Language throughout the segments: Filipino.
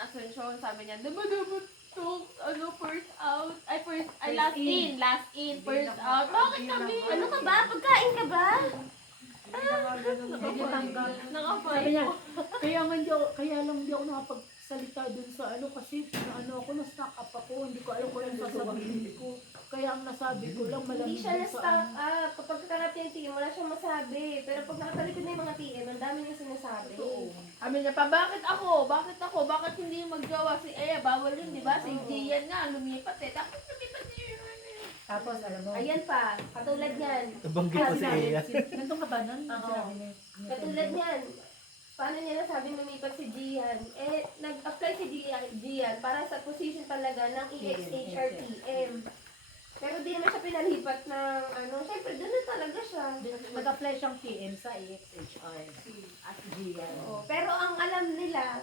Asuncion, sabi niya, dapat to, first out, last in, first out. Bakit kami? Ano ka ba? Pagkain ka ba? Medyo tanggap. Nakapay. Sabi niya, kaya lang di ako nakapagsalita dun sa kasi ako, na-stock up ako, hindi ko alam kung anong sasabihin ko. Kaya ang nasabi ko lang, malamig Hindi siya dun na-stock up. Kapag kakarap yung TM, wala siyang masabi. Pero pag nakatalikod na yung mga TM, ang dami niya sinasabi. Sabi niya pa, bakit ako? Bakit hindi yung magjowa si Ea? Bawal yun, di ba? Si Gian nga, lumipat Tapos lumipat niya yun. Tapos, alam mo, Ayan pa, katulad niyan. Nabanggit ko si Ea. nandun ka ba nun? Sinabi ni Katulad niyan. Paano niya nasabing lumipat si Gian? Nag-apply si Gian para sa position talaga ng EXHRTM. Pero di naman siya pinalipat ng siyempre doon na talaga siya. Mag-apply siyang TM sa EXHR at GN. Pero ang alam nila,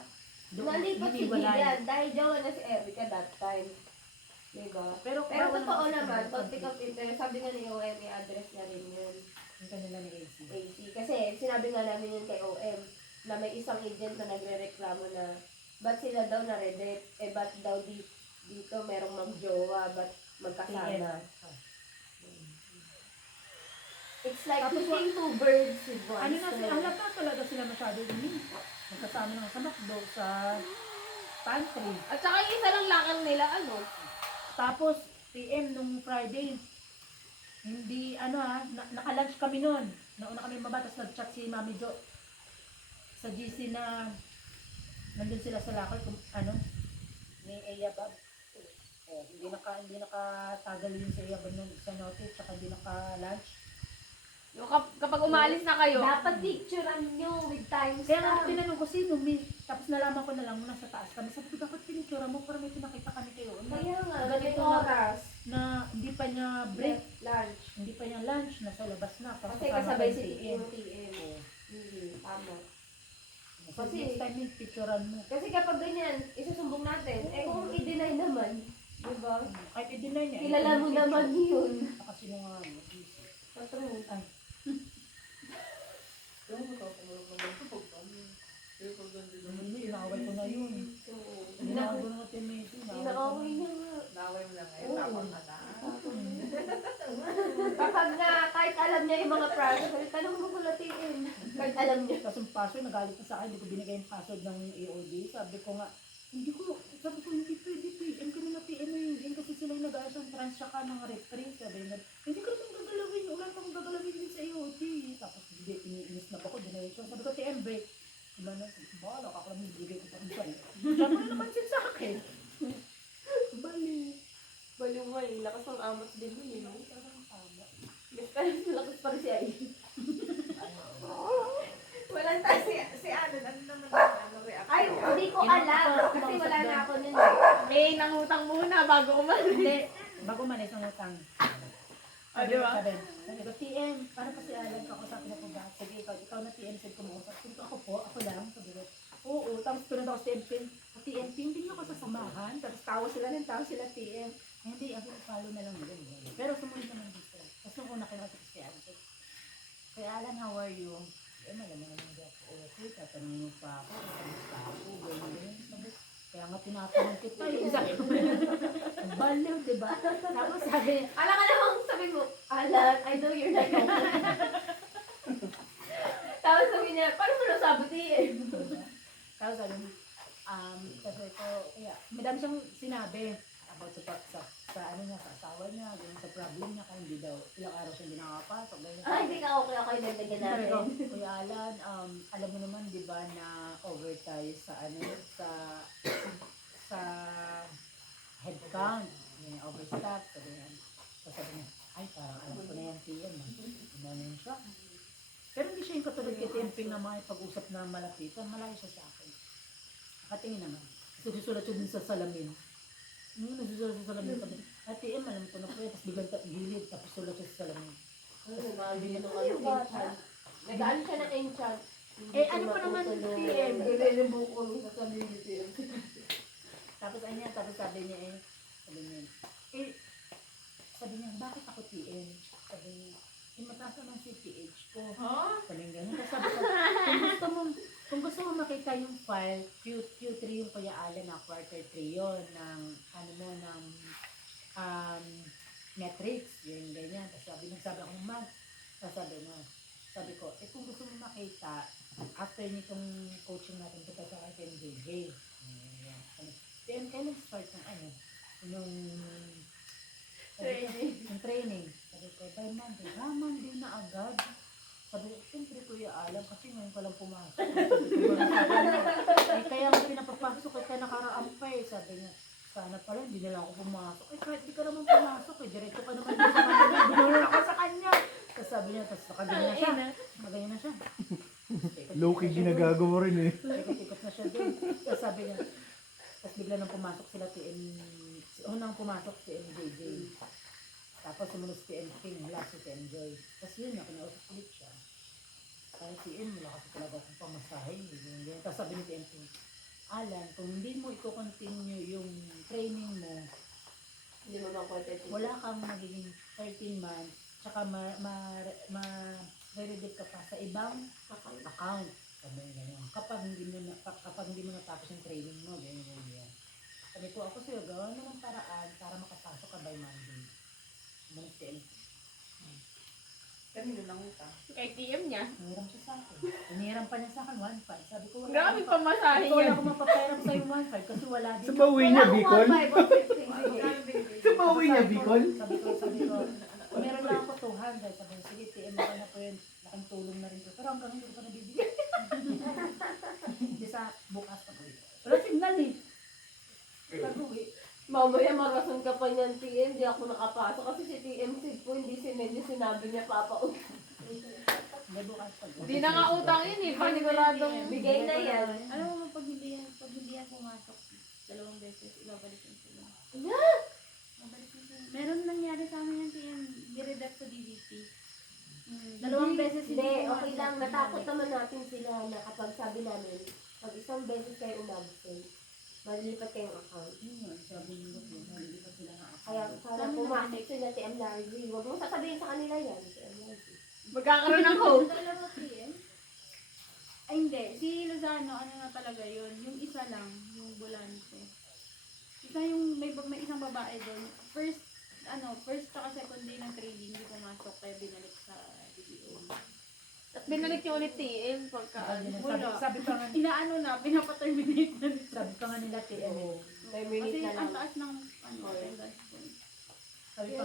nalipat si Gian dahil jowa na si Erica that time. Diba? Pero totoo naman, conflict of interest, sabi nga ni OM, i-address na rin yun. Yung kanila ni AC. AC. Kasi sinabi nga namin yun kay OM, na may isang agent na nagre-reklamo na ba't sila daw na-reject, ba't daw dito merong mag-jowa, ba't magkasama. It's like hitting two birds with one stone. Halata talaga sila masyado yun. Magkasama naman sa McDo, sa pantry. At saka yung isa lang lakang nila, Tapos, PM nung Friday, hindi, naka-lunch kami nun. Nauna kami baba, tapos nag-chat si Mami Jo sa GC na nandun sila sa lakay, ni Eya Bab. Hindi nakatagal yun sa Eya Bab sa notice, saka hindi naka-lunch. Yung kapag umalis na kayo, Dapat picturean nyo with Kaya nga timestamp. tinanong ko sino, tapos nalaman ko na lang muna sa taas kami. Sabi ko, dapat pinictura mo para may pinakita kami kayo. Kaya nga, Ganito ganito na- oras. Na hindi pa niya break, Lunch. hindi pa niya lunch, nasa labas na. Kasi kasabay si TM. Tama. Kasi Kasi- next time yung picturean mo. Kasi kapag ganyan, isusumbong natin. Kung i-deny naman, diba? Kahit i-deny niya. Kilala mo naman yun. Kasi nung True. inaway ko na yun. Inaway ko na natin may Inakaway niya nga. Naway mo lang ngayon, tapos na na. Kapag nga, kahit alam niya yung mga process, tanong mo ko latiin. Kahit alam niya. Tapos yung password, nagalit na sa akin, hindi ko binigay yung password ng EOD. Sabi ko, hindi pwede PM ka nila PM yun kasi sila yung nag-aayos ng trans saka ng referee. Sabi nga, hindi ko naman gagalawin, wala namang gagalawin din sa EOD. Tapos hindi, iniinis na ako, dinayos. Sabi ko, TM break. Diba na, bala ka lang, bigay ko pa rin sa'yo. Sabi mo naman sin sa akin. Baliw nga eh. Lakas ng amat din mo eh. Parang tama. Pero lakas pa rin si Ay. Walang tayo si ano naman ang reaction. Ay, hindi ko alam. Kasi wala na ako nun eh. nangutang muna bago umalis. Hindi, bago manis ng utang. Di ba? Sabi ko, TM, para pa si Alan, kakusapin ako ba? Sige, ikaw na TM, sabi ko mausap. Sabi ko, ako po, ako lang. Sabi ko, oo, tapos pinunod ako sa TM, hindi niyo ako sasamahan. Tapos tawa sila TM. Hindi, ako follow na lang nila. Pero sumunod naman dito. Tapos nung una kinakasip si Alan, Kaya Alan, how are you? Malamang naman di ako. Okay, tatanungin mo pa ako, kamusta ako, ganyan. Kaya nga tinatanong kita, yung sabi ko, baliw, diba? Tapos sabi, Alam ka namang sabi mo, Alan, I know you're not okay. Tapos sabi niya, paano mo nasabot eh? tapos sabi, kasi ko, kaya, madami siyang sinabi about sa ano niya, sa asawa niya, ganyan, sa problem niya, kaya hindi daw, ilang araw siya hindi nakakapasok, ganyan. Hindi ka okay, okay, dagdagan Sabi ko, natin. Kuya Alan, alam mo naman, di ba, na over tayo sa sa headcount, yung overstaff, sabi niya. So sabi niya, ay parang alam ko na yung TM, umanin siya. Pero hindi siya yung katulad kay Temping na may pag-usap na malapitan, malayo siya sa akin. Nakatingin naman. Kasi susulat siya din sa salamin. Nagsusulat sa salamin, sabi niya, TM, alam ko na po yan, tapos biglang gilid, tapos sulat siya sa salamin. Nag-ano siya ng enchant. Ano pa naman TM? Ganyan yung buko nung sasabihin ni TM. Tapos sabi niya, sabi niya, bakit ako TM? Sabi niya, mataas naman si PH ko. Ha? Sabi niya, ganun. Tapos sabi ko, kung gusto mo makita yung file, Q3 yung Kuya Alan na quarter 3 yun ng ano mo ng metrics, yun ganyan. Tapos sabi ako, ma'am, sabi ko, kung gusto mo makita, after nitong coaching natin, kita sa kay MJJ. Then, kaya nag-start ng yung training. Sabi ko, by Monday na agad. Sabi ko, siyempre Kuya Alam, kasi ngayon ko lang pumasok. Kaya nga pinapapasok, kaya nakaraang pa eh. Sabi niya, sana pala, hindi na lang ako pumasok. Kahit di ka naman pumasok diretso ka naman din sa kanya. Binulong ako sa kanya. Tapos sabi niya, tapos nakaganyan na siya. Nakaganyan na siya. Low-key ginagagawa rin eh. Ikot na siya doon. Tapos sabi niya, tapos bigla nang pumasok sila unang pumasok si MJJ. Tapos sumunod si M King, last si M Joy. Tapos yun na, kinausap ulit siya. Kaya si M, wala kasi talaga akong pamasahin. Tapos sabi ni M King, Alan, kung hindi mo i-continue yung training mo, Hindi mo bang content? wala kang magiging 13 months, tsaka ma-redeem ka pa sa ibang account. Sabi niya ganyan. Kapag hindi mo natapos yung training mo, ganyan. Sabi ko, ako sa'yo, gawa mo ng paraan para makapasok ka by Monday. Managtin. Kanino lang ito? Kay TM niya. Nangiram siya sa akin. Nangiram pa niya sa akin 1.5. Sabi ko, Grabe pamasahe Sabi ko, wala yan. akong mapapairam sa'yo 1.5 kasi wala din. Sa bawi niya, Bicol? Magkano binigay? Sa bawi niya, Bicol? Sabi ko, meron lang ako 200. Sabi ko, sige, TM mo na po yun. Laking tulong na rin ko. Pero hanggang hindi ko pa nabibigyan. Hindi sa bukas pa. Pero signal eh. Pag-uwi. Mamaya marason ka pa niyan, TM. Hindi ako nakapasok kasi si TM Sid po, hindi sinabi niya papaut. May bukas pa. Hindi na nga utang yun eh. Paniguradong Bigay na yan. Alam mo, pag hindi yan pumasok, 2 beses, ibabalik yung sila. Ibabalik yung sila. Meron nangyari sa amin yan, TM, giredact sa DDT. 2 beses Hindi, okay lang. Natakot naman natin sila na kapag sabi namin, pag isang beses kayo umabsent, malilipat kayong account. Sabi nila po, nalilipat sila ng Kaya para pumasok sila si M. Larry. Huwag mo sasabihin sa kanila yan. Si M. Larry. magkakaroon ng hope. Dalawa, TM? Ay, hindi. Si Lozano, ano na talaga yun? Yung isa lang, yung Volante. Isa yung, may isang babae doon. First saka second day ng training, hindi pumasok, kaya binalik sa DBO. At binalik niya ulit TM pagka Sabi pa nga Pinapaterminate na nila. sabi pa nga nila TM. May Kasi minute na ang lang. taas ng attendance point. Sabi pa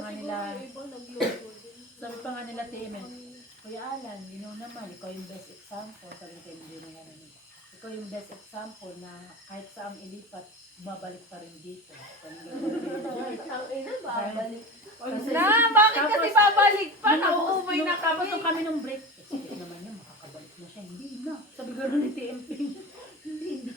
nga nila, TM. Kuya Alan, naman, ikaw yung best example. Sabi ko, hindi na nga namin. Ikaw yung best example na kahit saang ilipat, bumabalik pa rin dito. Ang ina, babalik. Na, bakit kasi babalik pa? Nauumay na Tapos kami. nung kami nung break, sige naman niya, makakabalik na siya. Hindi na. Sabi ko ni TMP, hindi na.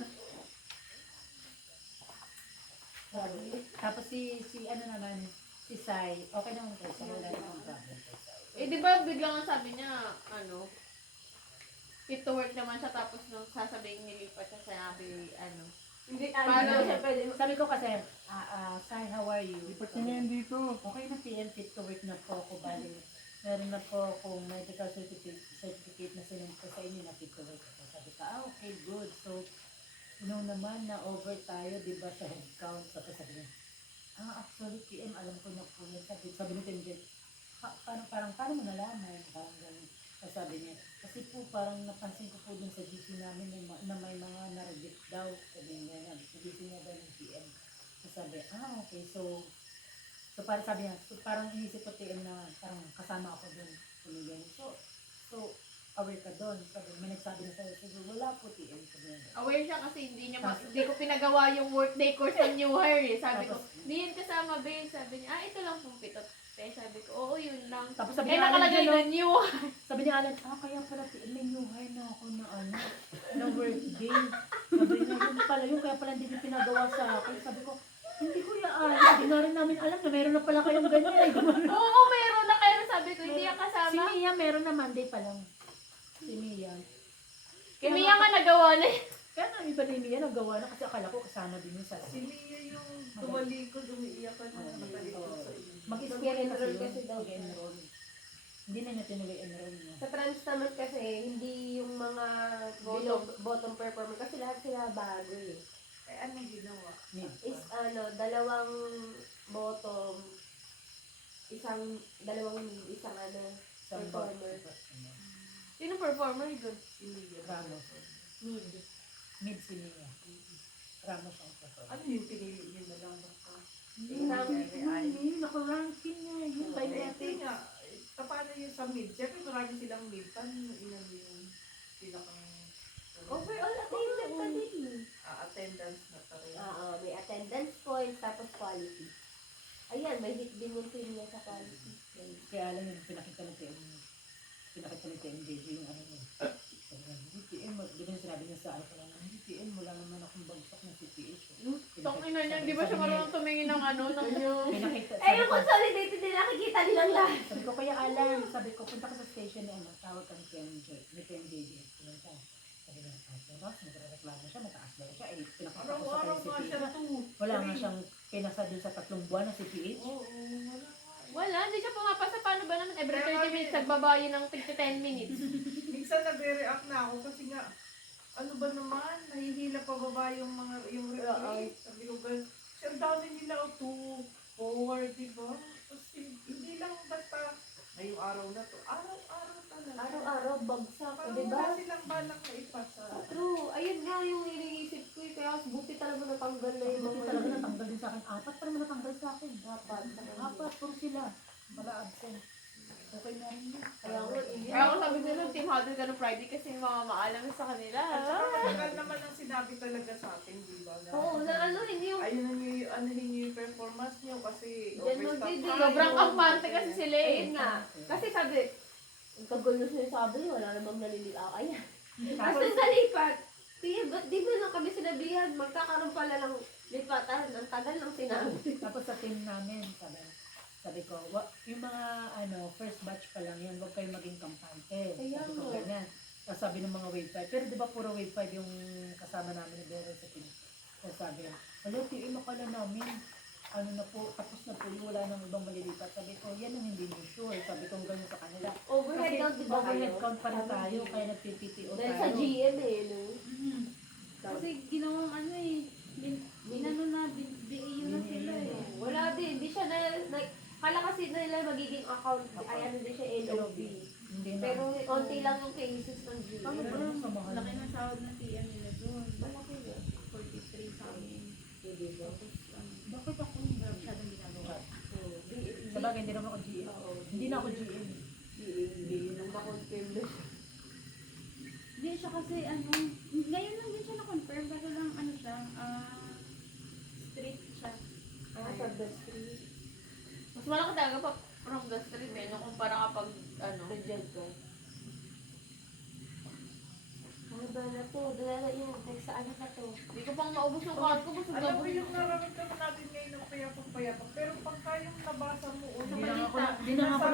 Tapos si ano naman, si Sai, okay naman kayo, sa wala namang problem. Eh di ba biglang ang sabi niya, fit to work naman siya tapos nung sasabihin nilipat siya sabi, Hindi, Paano? siya pwede. Sabi ko kasi, Sai, how are you? Lipat niya ngayon dito. Okay na TM, fit to work na po ako, bali. Meron na po akong medical certificate na sinend ko sa inyo na fit to work ako. Sabi ko, okay, good. So, naman na over tayo, di ba, sa headcount. Sabi niya, actually, TM, alam ko na po yan. Sabi ni Tenjet, paano mo nalaman? Parang ganun. Sabi niya, kasi po parang napansin ko po dun sa GC namin na may mga na-reject daw. Sabi niya, GC niya daw ng PM. Sabi, okay. So sabi niya, parang inisip ko TM na parang kasama ako dun. So aware ka dun. Sabi, may nagsabi na sa'yo, sabi, wala po TM. Sabi niya, aware siya kasi hindi ko pinagawa yung workday course ng new hire eh. Sabi ko, hindi yun kasama babe. Sabi niya, ito lang pong pitot. Eh, sabi ko, oo, yun lang. tapos sabi Eh, niya, nakalagay Alan, na new. sabi ni Alan, kaya pala may new hire na ako na workday. Sabi niya, yun pala yun, kaya pala hindi niyo pinagawa sa akin. Sabi ko, hindi ko yan, hindi na rin namin alam na meron na pala kayong ganyan. Oo, meron na kaya sabi ko, hindi yan Si kasama. Mia, meron na Monday pa lang. Si Mia. Kaya Mia nga nagawa na yun. Kaya nga iba ni Mia nagawa na kasi akala ko kasama din yun sa Si Mia yung tumalikod, umiiyak ka na nakalikod sa iyo. Mag-enroll Mag-enroll kasi daw. Mag-enroll. Hindi na niya tinuloy enroll niya. Sa trans naman kasi, hindi yung mga bottom performer kasi lahat sila bago eh. Eh, anong ginawa? Is dalawang bottom, dalawang mid, isang performer. Sino performer good? Ramos. Mid. Mid si Nia. Ramos ang performer. Ano yung pinili niyo na lang basta? Hindi, naka-ranking nga. Yung by Hindi natin. nga. Paano yung sa mid? Siyempre marami silang mid. Paano ilan yung pinakang Overall attendance ka din. attendance na pareho? Oo, may attendance points, tapos quality. Ayan, may hit din yung team niya sa quality. Kaya lang yung pinakita ni TMJJ yung ano niya. DTM, di ba yung sinabi niya sa ano ko lang, DTM, wala naman akong bagsak na CPH. Tangina niya, di ba siya marunong tumingin ng ano, ng yung... Pinakita, Eh, yung consolidated nila, nakikita nilang lahat. sabi ko, kaya alam, sabi ko, punta ka sa station ni ano, tawag ka ni TMJJ. Pinunta. Sabi niya, Ross, nagre-reklamo siya, mataas daw siya. Eh, pinakita ko sa Araw-araw kanya nga siya CPH. Wala nga siyang pinasa dun sa 3 buwan na CPH. Oo, wala. Wala, hindi siya pumapasa. Paano ba naman? Every Kaya 30 minutes, nagbabayo ng 10 minutes. Minsan nagre-react na ako kasi nga, ano ba naman, nahihila pa baba yung referee. Sabi ko ba, sir, dami nila 2, 4, di ba? Kasi hindi lang basta, ngayong araw na to, araw-araw talaga. Araw-araw, bagsak, Parang di ba? wala silang balak na ipasa. True. Ayun nga yung iniisip ko eh. Kaya buti talaga natanggal na yung Buti mga talaga natanggal din sa akin. 4 pa naman natanggal sa akin. dapat. 4, puro sila. Wala absent. Okay na rin yun. Kaya nga, Kaya ako sabi nila, team huddle ka ng Friday kasi mga maalam sa kanila. At saka matagal naman ang sinabi talaga sa atin, di ba? Oo, na hindi yung Ayun ano yung performance niyo kasi Yan overstop magdidi. tayo. Sobrang kampante kasi sila eh. ayun nga. Kasi sabi, ang tagal na sinasabi, wala namang naliliaw. Ayan. Tapos Tapos, yung nalipat, Tia, ba't di mo lang kami sinabihan? Magkakaroon pala ng lipatan. Ang tagal ng sinabi. tapos sa team namin, sabi ko, yung mga first batch pa lang yan, huwag kayo maging kampante. Kaya Sabi ko nga. ganyan. Tapos sabi ng mga wave 5, pero di ba puro wave 5 yung kasama namin ni Beryl sa team. Tapos sabi, wala, TM akala namin, na po, tapos na po, wala nang ibang malilipat. Sabi ko, yan ang hindi nyo sure. Sabi ko, ganyan sa kanila. Overhead Kasi count, di ba overhead kayo? count pa rin tayo, kaya nag-PPTO Dahil tayo. sa GM eh, no? Kasi ginawang binano na, BAU na sila eh. Wala din, hindi siya kala kasi nila magiging account, ay ano din siya, LOB. Hindi na. Pero konti lang yung cases ng GM. Paano ba naman sa mahal? Laki ng sahod ng TM nila doon. Malaki yun. 43 sa amin. Tapos, Bakit ako? wala masyadong ginagawa. Sa bagay, hindi naman ako GM. Hindi na ako GM. Hindi nang na-confirm na siya. Hindi siya kasi ngayon lang din siya na-confirm kasi lang siya, street siya. Sa the street. Mas malaki talaga pa from the street eh, no, kumpara kapag Nandiyan ko. Ano ba na to? Dala yan. Next sa ano na to? Hindi ko pang maubos yung card ko, busog na Alam mo busog. yung nararamdaman natin ngayon ng payapak-payapak, pero pagka yung nabasa mo, Hindi na ako